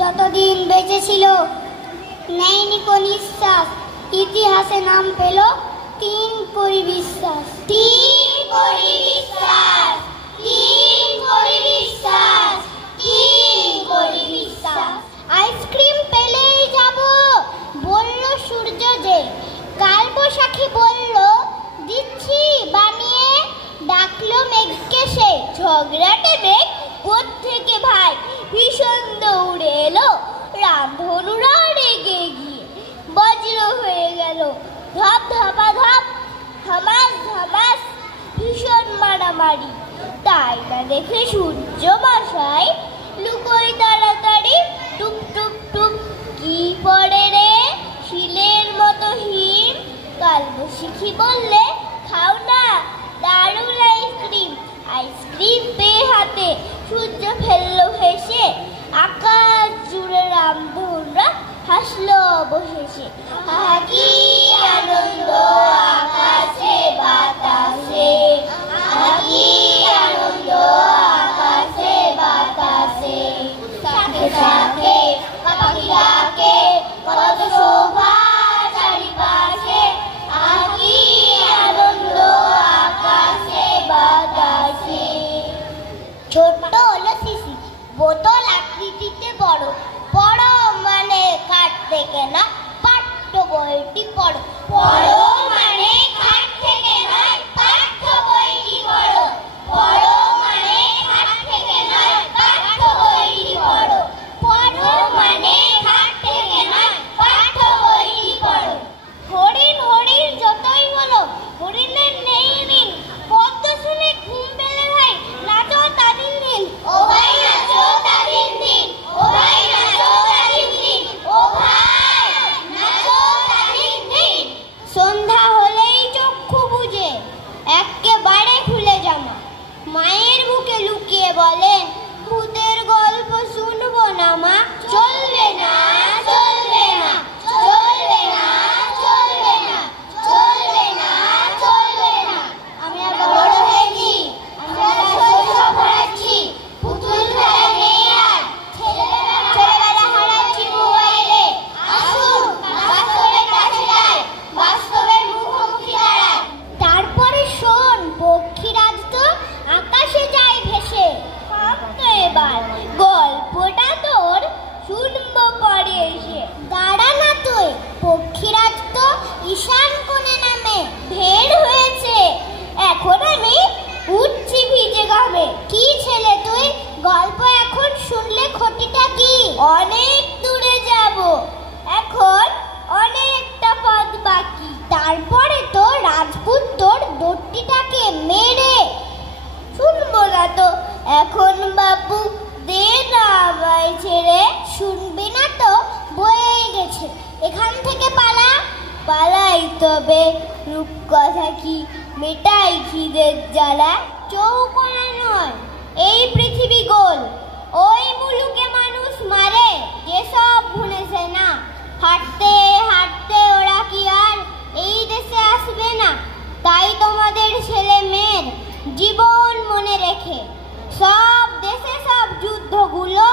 যতদিন বেঁচে ছিল নেয়নি কোন নিঃশ্বাস, ইতিহাসে নাম পেল তিন কোটি বিশ্বাস। তিন কোটি বিশ্বাস, তিন কোটি বিশ্বাস, তিন কোটি বিশ্বাস। আইসক্রিম পেলেই যাব বলল সূর্য যে, কালবৈশাখী বলল দিচ্ছি বানিয়ে, ডাকলো মেঘকে সে। ঝগড়াটে মেঘ কোত্থেকে ভাই ভীষণ দৌড়ে এলো, রামধনুরা রেগে গিয়ে বজ্র হয়ে গেল। ধপ ধপা ধপ, ধমাস ধমাস, ভীষণ মারামারি। তাই না দেখে সূর্য মশাই লুকোই তাড়াতাড়ি, টুক টুক টুক কি পড়ে রে শিলের মতো হিম। কালবৈশাখী বললে খাও না দারুণ আইসক্রিম। আইসক্রিম পেয়ে হাতে সূর্য ফেললো হেসে, আকাশ জুড়ে রামধনুরা হাসলো অবশেষে। আহা কি আনন্দ আকাশে বাতাসে, আহা কি আনন্দ আকাশে বাতাসে। শাখে শাখে পাখি ডাকে কত শোভা চারিপাশে, আহা কি আনন্দ আকাশে বাতাসে। ছোট্ট হলো শিশি, বোতল আকৃতিতে বড়, বড় মানে খাট থেকে না পাঠ্য বইটি পড়ো। পড়ো মানে খাট থেকে নয় পাঠ্য বইটি পড়ো। পড়ো মানে খাট থেকে নয় পাঠ্য বইটি পড়ো। পড়ো মানে খাট থেকে নয় পাঠ্য বইটি পড়ো। হরিণ হরিণ যতই বলো হরিণের নেই ঋণ, পদ্ম শুনে ঘুম পেলে ভাই নাচো তাদের দিন। ও ভাই নাচো তাদের দিন, ও ভাই নাচো তাদের দিন, ও ভাই নাচো তাদের দিন। সন্ধ্যা হলেই চক্ষু বুজে একেবারে খুলে জামা, মায়ের বুকে লুকিয়ে বলেন ভূতের গল্প শুনবো না মা। চলবে না চলবে না চলবে না চলবে না চলবে না চলবে না। আমরা বড় হয়েছি, আমরা শৈশব হারাচ্ছি, পুতুল খেলা নেই আর, ছেলেবেলা হারাচ্ছি মোবাইলে। আসুন বাস্তবের কাছে যাই, বাস্তবের মুখোমুখি দাঁড়াই। তারপরে শোন পক্ষীরাজ তো আকাশে যায় ভেসে। ভাবতো এবার গল্পটা তোর শুনবো পরে এসে। দাঁড়া না তুই, পক্ষীরাজ তো ঈশান কোণে নামে ভেড় হয়েছে। এখন আমি উঠছি ভিজে ঘামে। কি ছেলে তুই, গল্প এখন শুনলে ক্ষতিটা কি? অনেক দূরে যাব, এখন অনেকটা পথ বাকি। তারপরে তো রাজপুত তোর দত্তিটাকে মেরে। শুনবো না তো এখন বাবু, দে না আমায় ছেড়ে। শুনবি না তো বয়ে গেছে, এখান থেকে পালা। পালাই তবে রূপকথা কি মেটাই খিদের জ্বালা। চৌকোনা নয় এই পৃথিবী গোল, ওই মুলুকে মানুষ মারে যেসব ভুলেছে না। হাঁটতে হাঁটতে ওরা কি আর এই দেশে আসবে না? তাই তোমাদের ছেলে মেয়ের জীবন মনে রেখে সব দেশে সব যুদ্ধগুলো